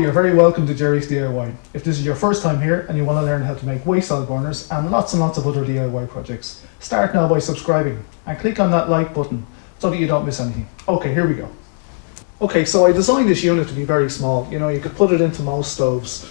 you're very welcome to Jerry's DIY. If this is your first time here and you want to learn how to make waste oil burners and lots of other DIY projects, start now by subscribing and click on that like button so that you don't miss anything. Okay, here we go. Okay, so I designed this unit to be very small. You know, you could put it into most stoves.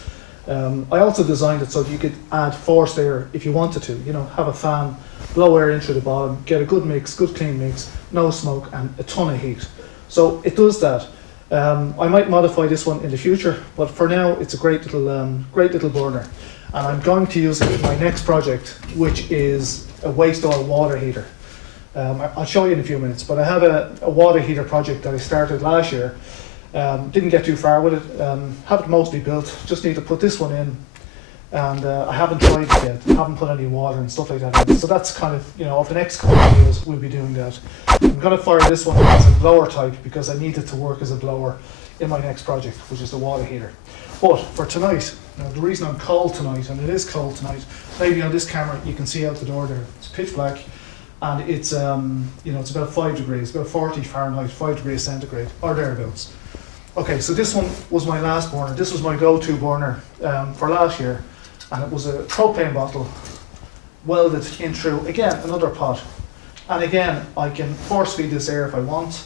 I also designed it so that you could add forced air if you wanted to. You know, have a fan, blow air into the bottom, get a good mix, good clean mix, no smoke and a ton of heat. So it does that. I might modify this one in the future, but for now it's a great little burner, and I'm going to use it in my next project, which is a waste oil water heater. I'll show you in a few minutes, but I have a water heater project that I started last year. Didn't get too far with it. Have it mostly built. Just need to put this one in, and I haven't tried it yet. Haven't put any water and stuff like that in. So that's kind of, you know, over the next couple of years we'll be doing that. I'm going to fire this one as a blower type because I need it to work as a blower in my next project, which is the water heater. But for tonight, now the reason I'm cold tonight, and it is cold tonight, maybe on this camera you can see out the door there, it's pitch black, and it's you know, it's about 5 degrees, about 40 Fahrenheit, 5 degrees centigrade, or thereabouts. Okay, so this one was my last burner. This was my go-to burner for last year, and it was a propane bottle welded in through, again, another pot. And again, I can force feed this air if I want,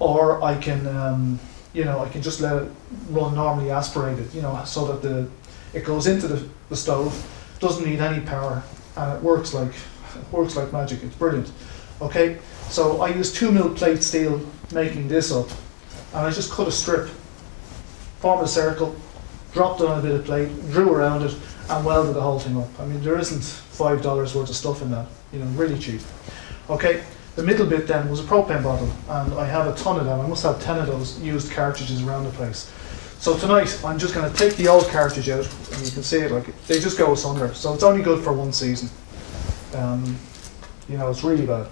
or I can, you know, I can just let it run normally aspirated, you know, so that it goes into the stove, doesn't need any power, and it works like magic. It's brilliant. Okay, so I use 2mm plate steel making this up, and I just cut a strip, formed a circle, dropped it on a bit of plate, drew around it, and welded the whole thing up. I mean, there isn't $5 worth of stuff in that, you know, really cheap. Okay, the middle bit then was a propane bottle, and I have a ton of them. I must have 10 of those used cartridges around the place. So tonight I'm just going to take the old cartridge out, and you can see it, like, they just go asunder. So it's only good for one season. You know, it's really bad.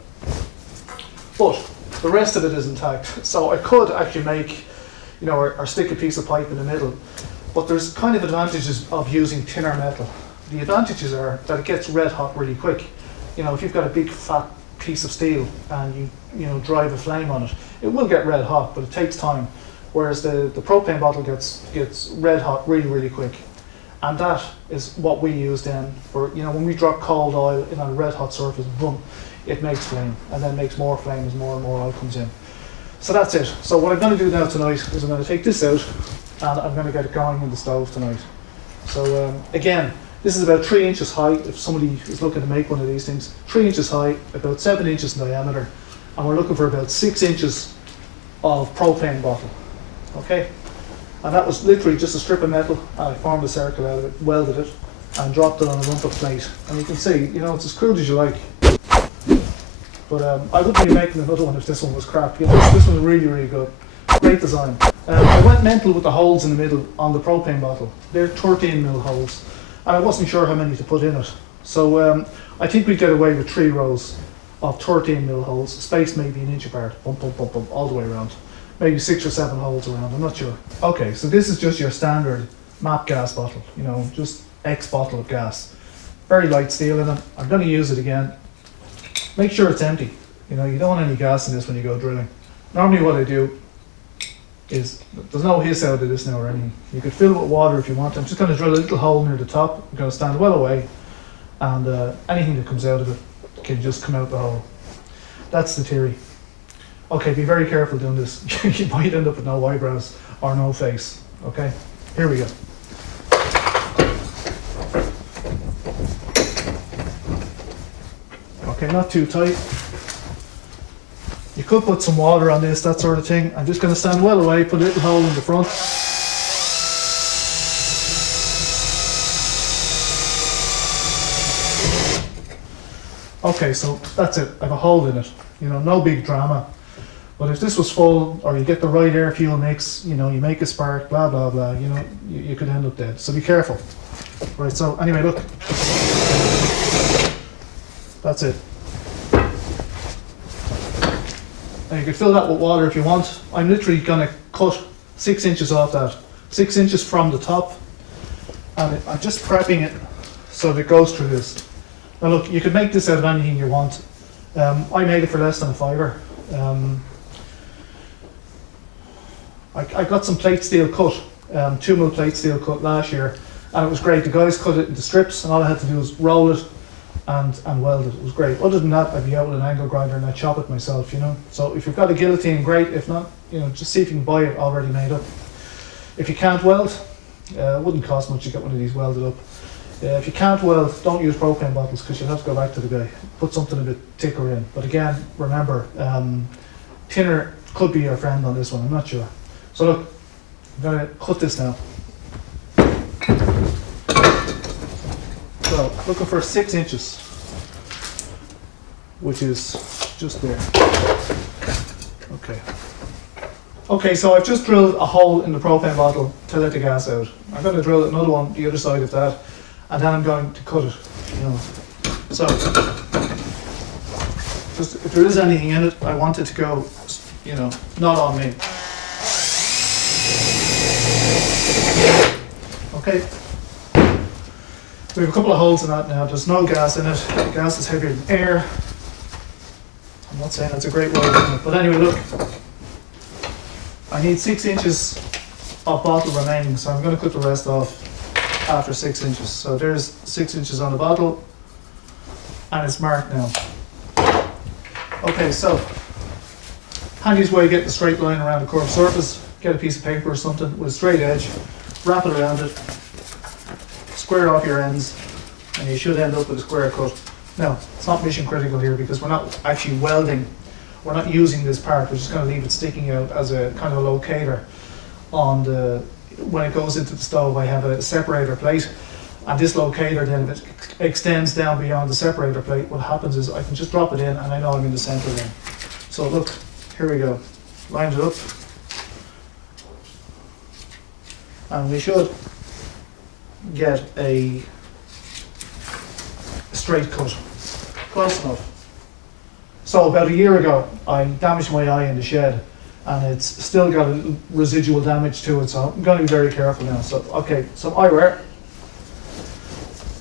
But the rest of it is intact. So I could actually make, you know, or stick a piece of pipe in the middle, but there's kind of advantages of using thinner metal. The advantages are that it gets red hot really quick. You know, if you've got a big fat piece of steel and you know, drive a flame on it, it will get red hot, but it takes time. Whereas the propane bottle gets red hot really quick. And that is what we use then for, you know, when we drop cold oil in on a red hot surface, boom, it makes flame, and then makes more flame as more and more oil comes in. So that's it. So what I'm going to do now tonight is I'm going to take this out, and I'm going to get it going in the stove tonight. So again, this is about 3 inches high. If somebody is looking to make one of these things, 3 inches high, about 7 inches in diameter, and we're looking for about 6 inches of propane bottle. Okay, and that was literally just a strip of metal, and I formed a circle out of it, welded it, and dropped it on a lump of plate. And you can see, you know, it's as crude as you like. But I wouldn't be making another one if this one was crap. You know, this one's really good. Great design. I went mental with the holes in the middle on the propane bottle. They're 13mm holes, and I wasn't sure how many to put in it. So I think we'd get away with 3 rows of 13mm holes, spaced maybe an inch apart, bump, all the way around. Maybe 6 or 7 holes around, I'm not sure. Okay, so this is just your standard MAP gas bottle, you know, just X bottle of gas. Very light steel in it. I'm going to use it again. Make sure it's empty. You know, you don't want any gas in this when you go drilling. Normally what I do is, there's no hiss out of this now or anything. You could fill it with water if you want. I'm just going to drill a little hole near the top. I'm going to stand well away, and anything that comes out of it can just come out the hole. That's the theory. Okay, be very careful doing this. You might end up with no eyebrows or no face. Okay, here we go. Okay, not too tight. You could put some water on this, that sort of thing. I'm just going to stand well away, put a little hole in the front. Okay, so that's it. I have a hole in it. You know, no big drama. But if this was full, or you get the right air fuel mix, you know, you make a spark, blah blah blah, you know, you could end up dead. So be careful. Right, so anyway, look. That's it. And you can fill that with water if you want. I'm literally going to cut 6 inches off that. 6 inches from the top. And I'm just prepping it so that it goes through this. Now look, you could make this out of anything you want. I made it for less than a £5. I got some plate steel cut 2mm plate steel cut last year, and it was great. The guys cut it into strips, and all I had to do was roll it and weld it. It was great. Other than that, I'd be out with an angle grinder and I'd chop it myself, you know. So if you've got a guillotine, great. If not, you know, just see if you can buy it already made up. If you can't weld, it wouldn't cost much to get one of these welded up. If you can't weld, don't use propane bottles, because you'll have to go back to the guy. Put something a bit thicker in. But again, remember, thinner could be your friend on this one, I'm not sure. So look, I'm going to cut this now. So, looking for 6 inches, which is just there. Okay. Okay, so I've just drilled a hole in the propane bottle to let the gas out. I'm going to drill another one the other side of that, and then I'm going to cut it, you know. So, just if there is anything in it, I want it to go, you know, not on me. Okay. We have a couple of holes in that now. There's no gas in it. The gas is heavier than air. I'm not saying that's a great way of doing it, but anyway, look. I need 6 inches of bottle remaining, so I'm going to cut the rest off after 6 inches. So there's 6 inches on the bottle, and it's marked now. Okay, so handiest way to get the straight line around the curved surface, get a piece of paper or something with a straight edge, wrap it around it, square off your ends, and you should end up with a square cut. Now, it's not mission critical here because we're not actually welding. We're not using this part. We're just going to leave it sticking out as a kind of a locator on the, when it goes into the stove. I have a separator plate, and this locator then, if it extends down beyond the separator plate, what happens is I can just drop it in and I know I'm in the center then. So look, here we go. Line it up. And we should get a straight cut. Close enough. So about a year ago, I damaged my eye in the shed, and it's still got a residual damage to it, so I'm going to be very careful now. So, okay, some eyewear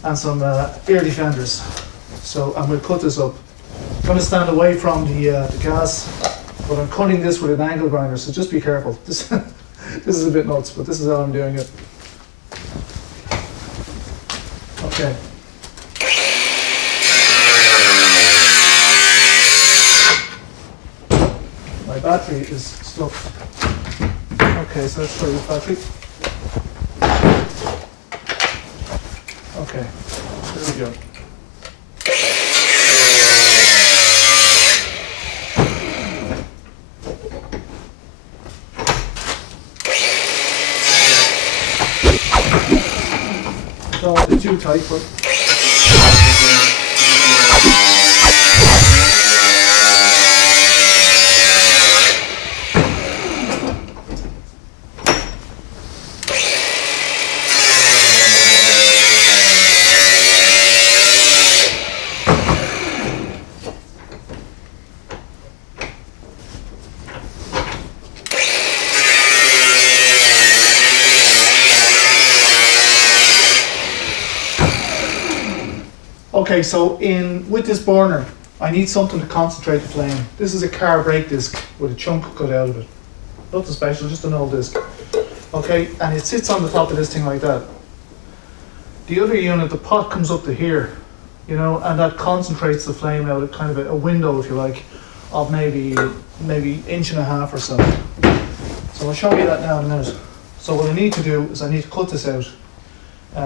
and some ear defenders. So, and we'll cut this up. I'm going to stand away from the gas, but I'm cutting this with an angle grinder, so just be careful. This, this is a bit nuts, but this is how I'm doing it. Okay. My battery is stuck. Okay, so let's try this battery. Okay, there we go. Don't want it too tight, but okay, so with this burner, I need something to concentrate the flame. This is a car brake disc with a chunk cut out of it. Nothing special, just an old disc. Okay, and it sits on the top of this thing like that. The other unit, the pot comes up to here, you know, and that concentrates the flame out at kind of a window, if you like, of maybe 1.5 inches or so. So I'll show you that now in a minute. So what I need to do is I need to cut this out.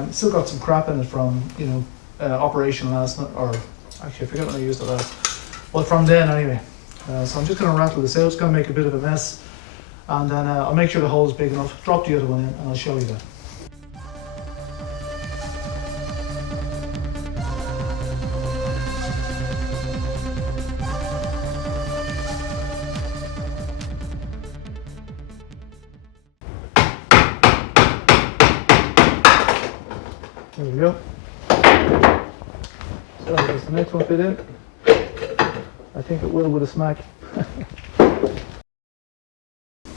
It's still got some crap in it from, you know, operation last night, or actually I forget when I used it last, but from then anyway. So I'm just going to rattle this out. It's going to make a bit of a mess, and then I'll make sure the hole is big enough, drop the other one in, and I'll show you that. There we go. So does the next one fit in? I think it will with a smack.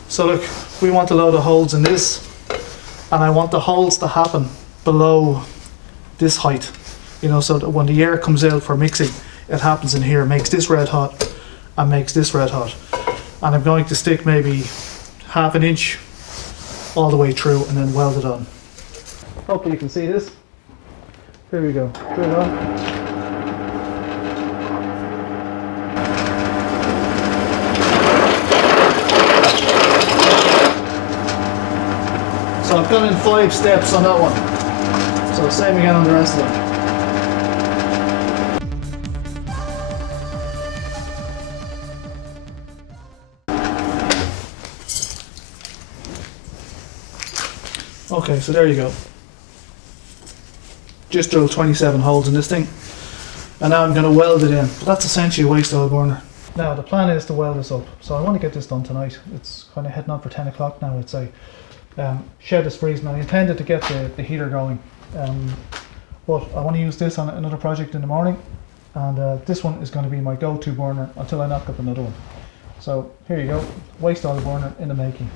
So look, we want a load of holes in this, and I want the holes to happen below this height, you know, so that when the air comes out for mixing, it happens in here, makes this red hot and makes this red hot. And I'm going to stick maybe 1/2 inch all the way through and then weld it on. Hopefully you can see this. Here we go. Screw it on. So I've gone in 5 steps on that one. So same again on the rest of them. Okay, so there you go. Just drilled 27 holes in this thing. And now I'm going to weld it in. But that's essentially a waste oil burner. Now the plan is to weld this up. So I want to get this done tonight. It's kind of heading on for 10 o'clock now, I'd say. Shed is freezing. I intended to get the heater going. But I want to use this on another project in the morning. And this one is going to be my go-to burner until I knock up another one. So here you go. Waste oil burner in the making.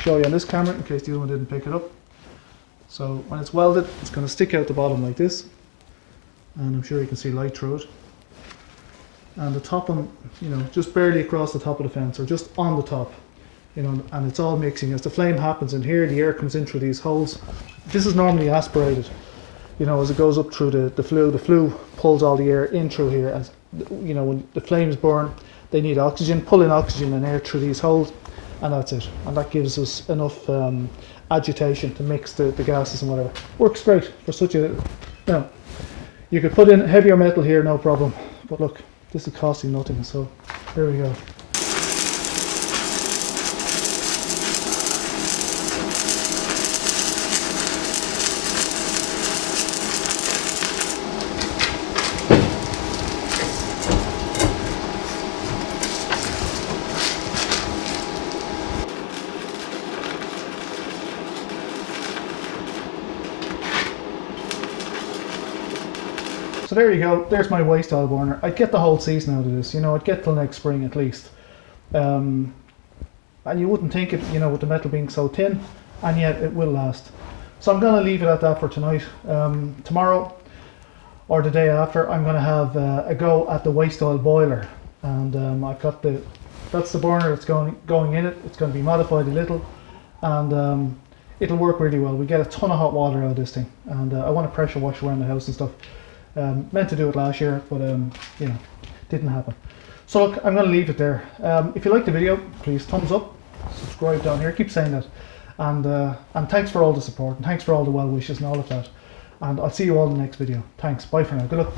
Show you on this camera in case the other one didn't pick it up. So when it's welded, it's going to stick out the bottom like this, and I'm sure you can see light through it. And the top one, you know, just barely across the top of the fence, or just on the top, you know, and it's all mixing. As the flame happens in here, the air comes in through these holes. This is normally aspirated, you know, as it goes up through the flue. The flue pulls all the air in through here, as you know, when the flames burn, they need oxygen, pull in oxygen and air through these holes. And that's it, and that gives us enough agitation to mix the gases and whatever. Works great for such a, you know, you could put in heavier metal here, no problem, but look, this is costing nothing, so there we go. So there you go, there's my waste oil burner. I'd get the whole season out of this, you know, I'd get till next spring at least. And you wouldn't think it, you know, with the metal being so thin, and yet it will last. So I'm going to leave it at that for tonight. Tomorrow, or the day after, I'm going to have a go at the waste oil boiler. And I've got that's the burner that's going in it. It's going to be modified a little, and it'll work really well. We get a ton of hot water out of this thing, and I want to pressure wash around the house and stuff. Meant to do it last year, but you know, didn't happen. So look, I'm going to leave it there. If you like the video, please thumbs up, subscribe down here, keep saying that, and thanks for all the support, and thanks for all the well wishes and all of that, and I'll see you all in the next video. Thanks, bye for now, good luck.